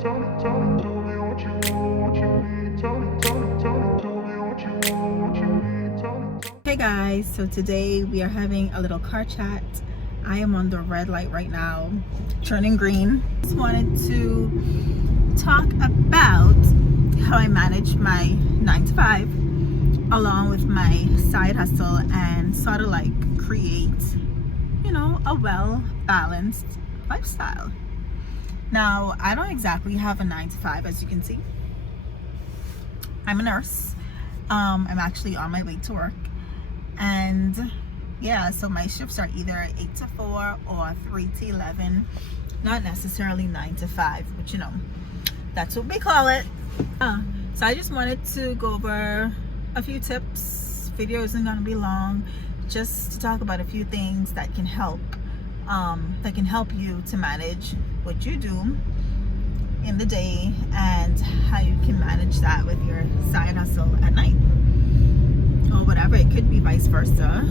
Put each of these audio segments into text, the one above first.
Hey guys, so today we are having a little car chat. I am on the red light right now, turning green. Just wanted to talk about how I manage my 9 to 5 along with my side hustle and sort of like create, a well-balanced lifestyle. Now, I don't exactly have a 9 to 5, as you can see. I'm a nurse. I'm actually on my way to work. And yeah, so my shifts are either 8 to 4 or 3 to 11. Not necessarily 9 to 5, but that's what we call it. So I just wanted to go over a few tips. Video isn't going to be long. Just to talk about a few things that can help you to manage what you do in the day and how you can manage that with your side hustle at night or whatever. It could be vice versa.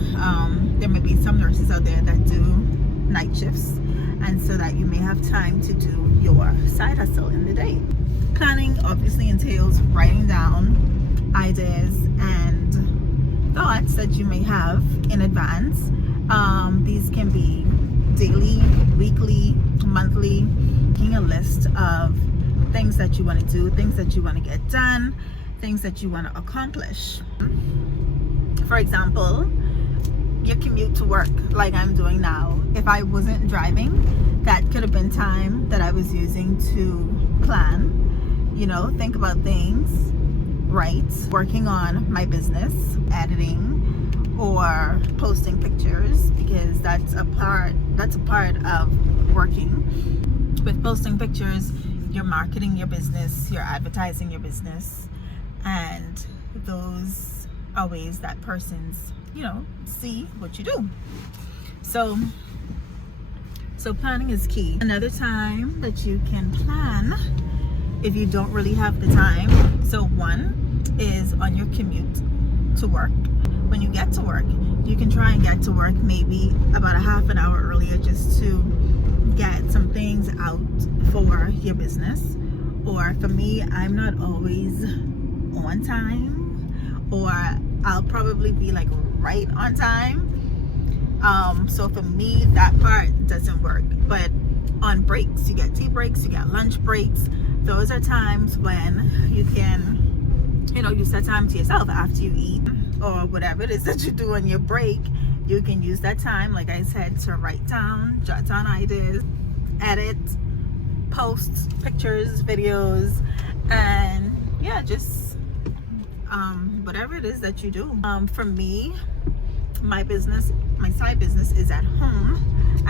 There may be some nurses out there that do night shifts, and so that you may have time to do your side hustle in the day. Planning obviously entails writing down ideas and thoughts that you may have in advance. These can be daily, weekly, monthly, making a list of things that you want to do, things that you want to get done, things that you want to accomplish. For example, your commute to work, like I'm doing now. If I wasn't driving, that could have been time that I was using to plan, think about things, write, working on my business, editing, or posting pictures, because that's a part of working. With posting pictures, you're marketing your business, you're advertising your business, and those are ways that persons, see what you do. So planning is key. Another time that you can plan if you don't really have the time. So one is on your commute to work. When you get to work, you can try and get to work maybe about a half an hour earlier, just to get some things out for your business. Or for me, I'm not always on time, or I'll probably be like right on time. So for me, that part doesn't work. But on breaks, you get tea breaks, you get lunch breaks. Those are times when you can, you set time to yourself after you eat or whatever it is that you do on your break. You can use that time, like I said, to write down, jot down ideas, edit, post pictures, videos, and yeah, just whatever it is that you do. For me, my side business is at home,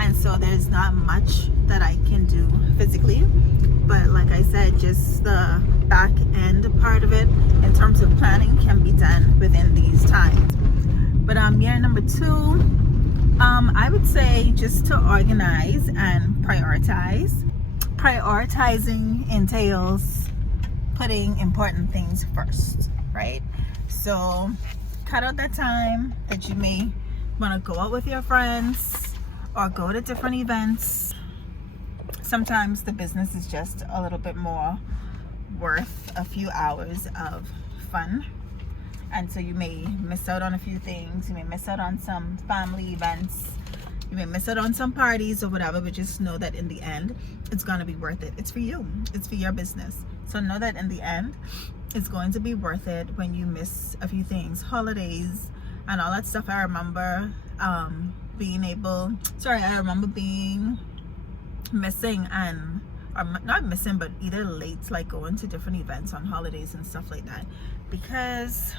and so there's not much that I can do physically. But like I said, just the back end part of it in terms of planning can be done within these times. But year number 2, I would say just to organize and prioritize. Prioritizing entails putting important things first, right? So cut out that time that you may want to go out with your friends or go to different events. Sometimes the business is just a little bit more worth a few hours of fun, and so you may miss out on a few things. You may miss out on some family events, you may miss out on some parties or whatever, but just know that in the end it's going to be worth it. It's for you, it's for your business. So know that in the end it's going to be worth it when you miss a few things, holidays and all that stuff. I remember being missing, and or not missing, but either late, like going to different events on holidays and stuff like that, because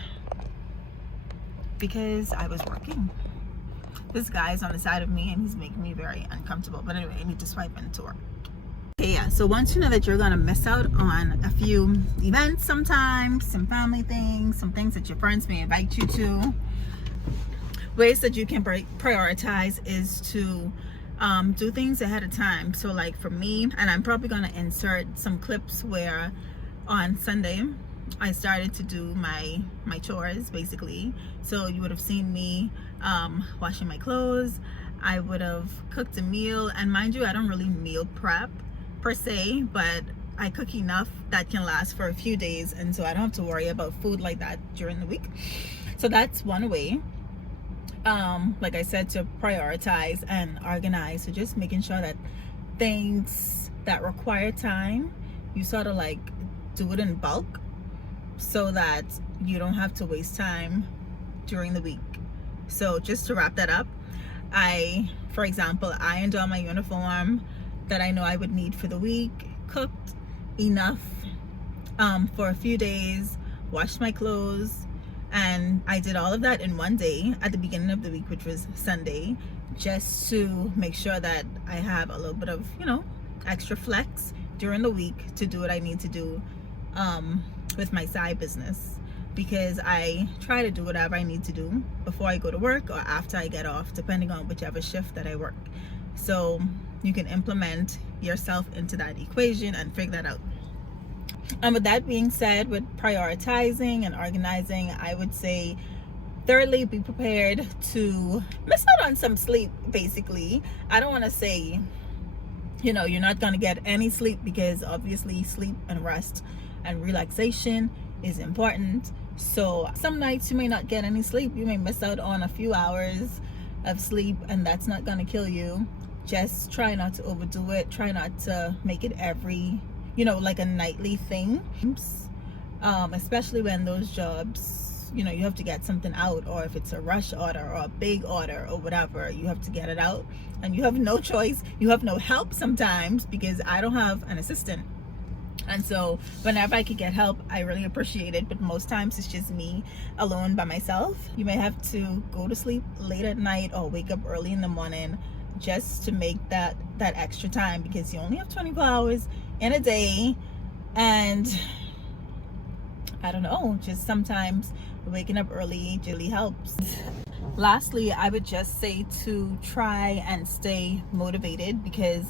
I was working. This guy's on the side of me and he's making me very uncomfortable. But anyway, I need to swipe into work. Okay, yeah, so once you know that you're gonna miss out on a few events, sometimes some family things, some things that your friends may invite you to, ways that you can prioritize is to do things ahead of time. So like for me, and I'm probably going to insert some clips where on Sunday I started to do my chores basically. So you would have seen me washing my clothes. I would have cooked a meal, and mind you, I don't really meal prep per se, but I cook enough that can last for a few days, and so I don't have to worry about food like that during the week. So that's one way. Like I said, to prioritize and organize. So just making sure that things that require time, you sort of like do it in bulk so that you don't have to waste time during the week. So just to wrap that up, for example, I ironed my uniform that I know I would need for the week, cooked enough for a few days, washed my clothes, and I did all of that in one day at the beginning of the week, which was Sunday, just to make sure that I have a little bit of, extra flex during the week to do what I need to do with my side business, because I try to do whatever I need to do before I go to work or after I get off, depending on whichever shift that I work. So you can implement yourself into that equation and figure that out. And with that being said, with prioritizing and organizing, I would say thirdly, be prepared to miss out on some sleep. Basically, I don't want to say you're not going to get any sleep, because obviously sleep and rest and relaxation is important. So some nights you may not get any sleep, you may miss out on a few hours of sleep, and that's not going to kill you. Just try not to overdo it. Try not to make it every like a nightly thing, especially when those jobs, you have to get something out, or if it's a rush order or a big order or whatever, you have to get it out, and you have no choice. You have no help sometimes, because I don't have an assistant, and so whenever I could get help, I really appreciate it. But most times it's just me alone by myself. You may have to go to sleep late at night or wake up early in the morning just to make that extra time, because you only have 24 hours in a day. And I don't know, just sometimes waking up early really helps. Lastly, I would just say to try and stay motivated, because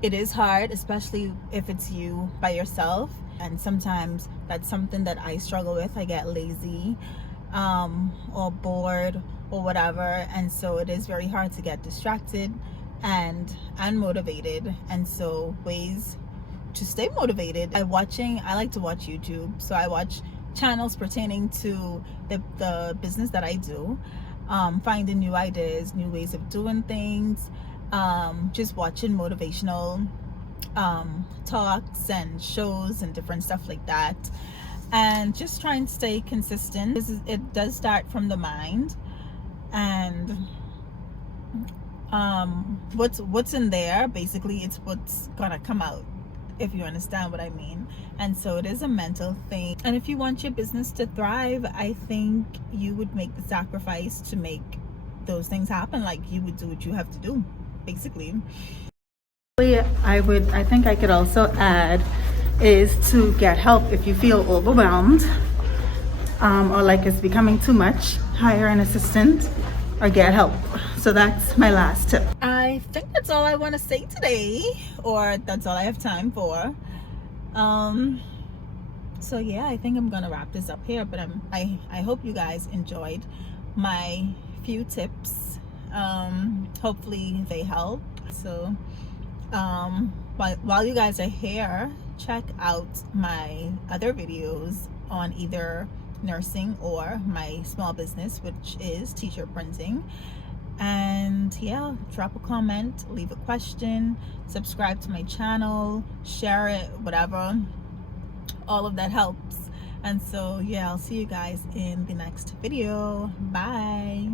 it is hard, especially if it's you by yourself. And sometimes that's something that I struggle with. I get lazy or bored or whatever, and so it is very hard to get distracted and unmotivated. And so ways to stay motivated, I like to watch YouTube. So I watch channels pertaining to the business that I do, finding new ideas, new ways of doing things, just watching motivational talks and shows and different stuff like that, and just trying to stay consistent. It does start from the mind, and what's in there, basically it's what's gonna come out, if you understand what I mean. And so it is a mental thing, and if you want your business to thrive, I think you would make the sacrifice to make those things happen. Like, you would do what you have to do, basically. I think I could also add is to get help if you feel overwhelmed, or like it's becoming too much. Hire an assistant or get help. So that's my last tip. I think that's all I want to say today, or that's all I have time for. So yeah, I think I'm gonna wrap this up here, but I hope you guys enjoyed my few tips. Hopefully they help. So while you guys are here, check out my other videos on either nursing or my small business, which is t-shirt printing. And yeah, drop a comment, leave a question, subscribe to my channel, share it, whatever. All of that helps. And so yeah, I'll see you guys in the next video. Bye.